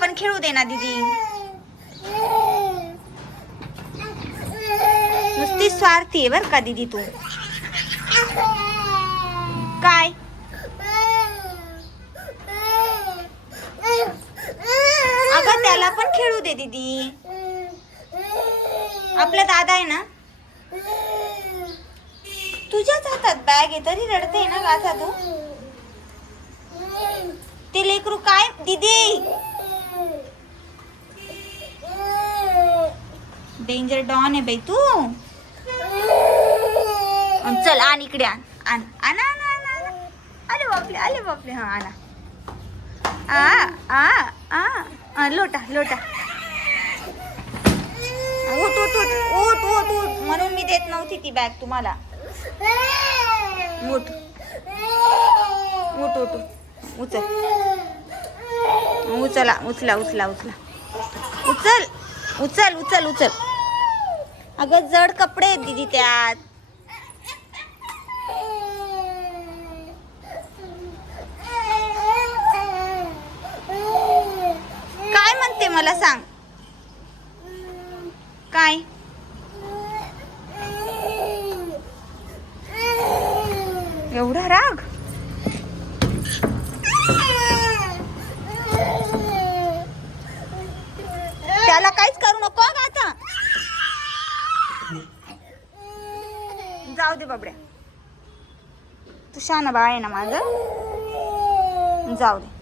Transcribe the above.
पण खेळू दे ना दीदी. नुसती स्वार्थी आहे बर का दीदी तू. काय अगं त्याला पण खेळू दे दीदी. आपला दादा आहे ना. तुझ्याच हातात बॅग आहे तरी रडते ना गाथा तू. ते लेकरू काय दीदी. डेंजर डॉन आहे बाई तू. चल आण इकडे आण आण आण आण आण. अरे बापले आले बापले. हा आणा. आ आ आ लोटा लोटा. उठ उठ उठ उठ उठ उठ. म्हणून मी देत नव्हती ती बॅग तुम्हाला. उठ उठ उठ उचल. उचला उचला उचला उचला. उचल उचल उचल उचल. अगं जड कपडे आहेत दीदी त्यात. काय म्हणते मला सांग. काय एवढा राग. त्याला काहीच करू नको आता. जाऊ दे बाबड्या. तू शहाणा बाळ आहे ना माझं. जाऊ दे.